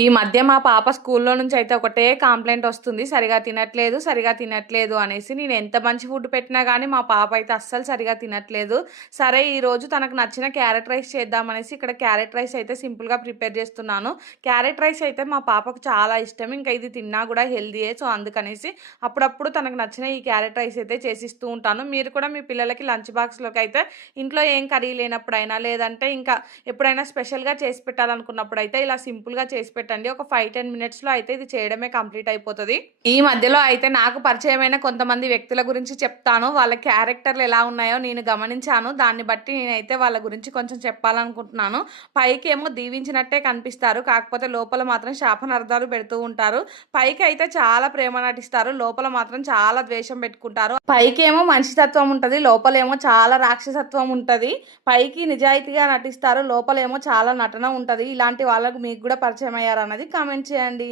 ఈ మధ్య మా పాప స్కూల్లో నుంచి అయితే ఒకటే కంప్లైంట్ వస్తుంది. సరిగా తినట్లేదు సరిగా తినట్లేదు అనేసి నేను ఎంత మంచి ఫుడ్ పెట్టినా కానీ మా పాప అయితే అస్సలు సరిగా తినట్లేదు. సరే ఈరోజు తనకు నచ్చిన క్యారెట్ రైస్ చేద్దామనేసి ఇక్కడ క్యారెట్ రైస్ అయితే సింపుల్గా ప్రిపేర్ చేస్తున్నాను. క్యారెట్ రైస్ అయితే మా పాపకు చాలా ఇష్టం. ఇంకా ఇది తిన్నా కూడా హెల్దీయే సో అందుకనేసి అప్పుడప్పుడు తనకు నచ్చిన ఈ క్యారెట్ రైస్ అయితే చేసిస్తూ ఉంటాను. మీరు కూడా మీ పిల్లలకి లంచ్ బాక్స్లోకి అయితే ఇంట్లో ఏం కర్రీ లేనప్పుడైనా లేదంటే ఇంకా ఎప్పుడైనా స్పెషల్గా చేసి పెట్టాలనుకున్నప్పుడు అయితే ఇలా సింపుల్గా చేసి పెట్టండి. ఒక ఫైవ్ టెన్ మినిట్స్లో అయితే ఇది చేయడమే కంప్లీట్ అయిపోతుంది. ఈ మధ్యలో అయితే నాకు పరిచయమైన కొంతమంది వ్యక్తుల గురించి చెప్తాను. వాళ్ళ క్యారెక్టర్లు ఎలా ఉన్నాయో నేను గమనించాను. దాన్ని బట్టి నేనైతే వాళ్ళ గురించి కొంచెం చెప్పాలనుకుంటున్నాను. పైకి ఏమో దీవించినట్టే కనిపిస్తారు. కాకపోతే లోపల మాత్రం శాపనార్థాలు పెడుతూ ఉంటారు. పైకి అయితే చాలా ప్రేమ నటిస్తారు. లోపల మాత్రం చాలా ద్వేషం పెట్టుకుంటారు. పైకి ఏమో మంచితత్వం ఉంటుంది. లోపలేమో చాలా రాక్షసత్వం ఉంటుంది. పైకి నిజాయితీగా నటిస్తారు. లోపలేమో చాలా నటన ఉంటుంది. ఇలాంటి వాళ్ళకు మీకు కూడా పరిచయం అన్నది కామెంట్ చేయండి.